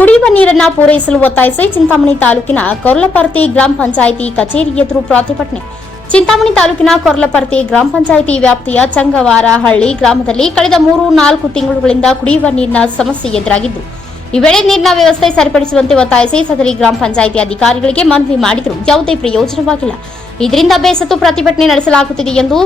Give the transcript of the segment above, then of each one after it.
ಕುಡಿಯುವ ನೀರನ್ನ ಪೂರೈಸಲು ಒತ್ತಾಯಿಸಿ ಚಿಂತಾಮಣಿ ತಾಲೂಕಿನ ಕೊರ್ಲಪರ್ತಿ ಗ್ರಾಮ ಪಂಚಾಯಿತಿ ಕಚೇರಿ ಎದುರು ಪ್ರತಿಭಟನೆ. ಚಿಂತಾಮಣಿ ತಾಲೂಕಿನ ಕೊರ್ಲಪರ್ತಿ ಗ್ರಾಮ ಪಂಚಾಯಿತಿ ವ್ಯಾಪ್ತಿಯ ಚಂಗವಾರಹಳ್ಳಿ ಗ್ರಾಮದಲ್ಲಿ ಕಳೆದ ಮೂರು, ನಾಲ್ಕು ತಿಂಗಳುಗಳಿಂದ ಕುಡಿಯುವ ನೀರಿನ ಸಮಸ್ಯೆ ಎದುರಾಗಿದ್ದು, ಈ ವೇಳೆ ನೀರಿನ ವ್ಯವಸ್ಥೆ ಸರಿಪಡಿಸುವಂತೆ ಒತ್ತಾಯಿಸಿ ಸದರಿ ಗ್ರಾಮ ಪಂಚಾಯಿತಿ ಅಧಿಕಾರಿಗಳಿಗೆ ಮನವಿ ಮಾಡಿದರೂ. ಯಾವುದೇ ಪ್ರಯೋಜನವಾಗಿಲ್ಲ. ಇದರಿಂದ ಬೇಸತ್ತು ಪ್ರತಿಭಟನೆ ನಡೆಸಲಾಗುತ್ತಿದೆ ಎಂದು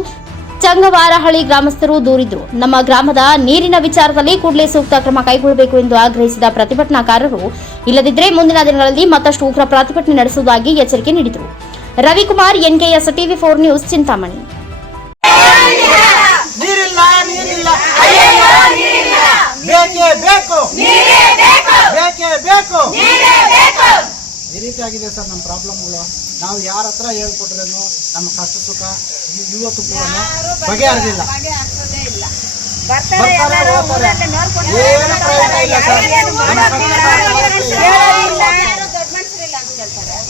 ಚಂಗವಾರಹಳ್ಳಿ ಗ್ರಾಮಸ್ಥರು ದೂರಿದ್ರು. ನಮ್ಮ ಗ್ರಾಮದ ನೀರಿನ ವಿಚಾರದಲ್ಲಿ ಕೂಡಲೇ ಸೂಕ್ತ ಕ್ರಮ ಕೈಗೊಳ್ಳಬೇಕು ಎಂದು ಆಗ್ರಹಿಸಿದ ಪ್ರತಿಭಟನಾಕಾರರು ಇಲ್ಲದಿದ್ದರೆ ಮುಂದಿನ ದಿನಗಳಲ್ಲಿ ಮತ್ತಷ್ಟು ಉಗ್ರ ಪ್ರತಿಭಟನೆ ನಡೆಸುವುದಾಗಿ ಎಚ್ಚರಿಕೆ ನೀಡಿದರು. Ravikumar NKS TV four news Chintamani. ನೀರಿಲ್ಲ ನೀರಿಲ್ಲ. ಬೇಕೇ ಬೇಕು. ಬೇಕೇ. ಬೇಕು ಈ ರೀತಿ ಆಗಿದೆ ಸರ್ ನಮ್ಮ ಪ್ರಾಬ್ಲಮ್ಗಳು ನಾವು ಯಾರ ಹತ್ರ ಹೇಳ್ಕೊಟ್ರೇನು ನಮ್ಮ ಕಷ್ಟ ಸುಖ ಇವತ್ತು ಕೂಡ ಬಗೆಹರಿದಿಲ್ಲ. ಬರ್ತಾರೆ ಬರ್ತಾರೆ, ಎಲ್ಲರೂ ಹೋಗ್ತಾರೆ. ಊರಲ್ಲಿ ನೋಡ್ಕೊಂಡು ಏನು ಪ್ರಯೋಜನ ಇಲ್ಲ ಸರ್. ಏನು ನಮ್ಮ ಮಾಡೋದಿಲ್ಲ. ಕಷ್ಟ ಕೇಳೋದಿಲ್ಲ.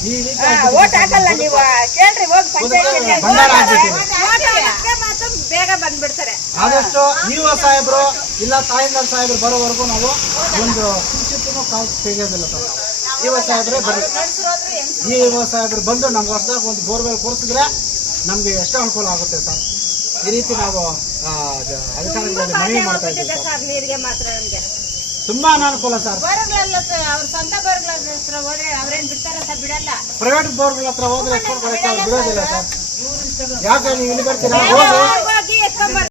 ಈ ರೀತಿ ಹಾ, ಆಗಿದೆ ಓಟ್ ಹಾಕಲ್ಲ ನೀವು. ಕೇಳ್ರಿ ಹೋಗಿ ಆಗ್ಬಿಟ್ಟಿದೆ. ಬೇಗ ಬಂದ್ಬಿಡ್ತಾರೆ. ಆದಷ್ಟು ನೀವು ಸಾಹೇಬ್ರು ಇಲ್ಲ ತಾಯಿಂದ ಸಾಹೇಬ್ರು ಬರೋವರೆಗೂ ನಾವು ಒಂದು ಕಿಂಚಿತ್ತೂ ಕಾಲ್ ತೆಗೆಯೋದಿಲ್ಲ ಸರ್. ಸಾಹೇಬ್ರೆ ಬರ್ರಿ ಸಾಹೇಬ್ರು ಬಂದು ನಮ್ಗೆ ಹೊಸದಾಗ ಒಂದು ಬೋರ್ವೆಲ್ ಕೊಡಿಸಿದ್ರೆ ನಮ್ಗೆ ಎಷ್ಟು ಅನುಕೂಲ ಆಗುತ್ತೆ ಸರ್. ಈ ರೀತಿ ನಾವು ಅಧಿಕಾರಿಗಳಲ್ಲಿ ಮನವಿ ಮಾಡ್ತಾ ಇದ್ದೀವಿ ಸರ್. ಸರ್ ನೀರಿಗೆ ಮಾತ್ರ ನಮ್ಗೆ. ತುಂಬಾ ಅನಾನುಕೂಲ ಸರ್. ಪ್ರೈವೇಟ್ ಬೋರ್ಗಳ ಹತ್ರ ಹೋದ್ರೆ ಬಿಡೋದಿಲ್ಲ ಸರ್. ಯಾಕೆ ನೀವು ಇಲ್ಲಿ ಬರ್ತೀರಾ?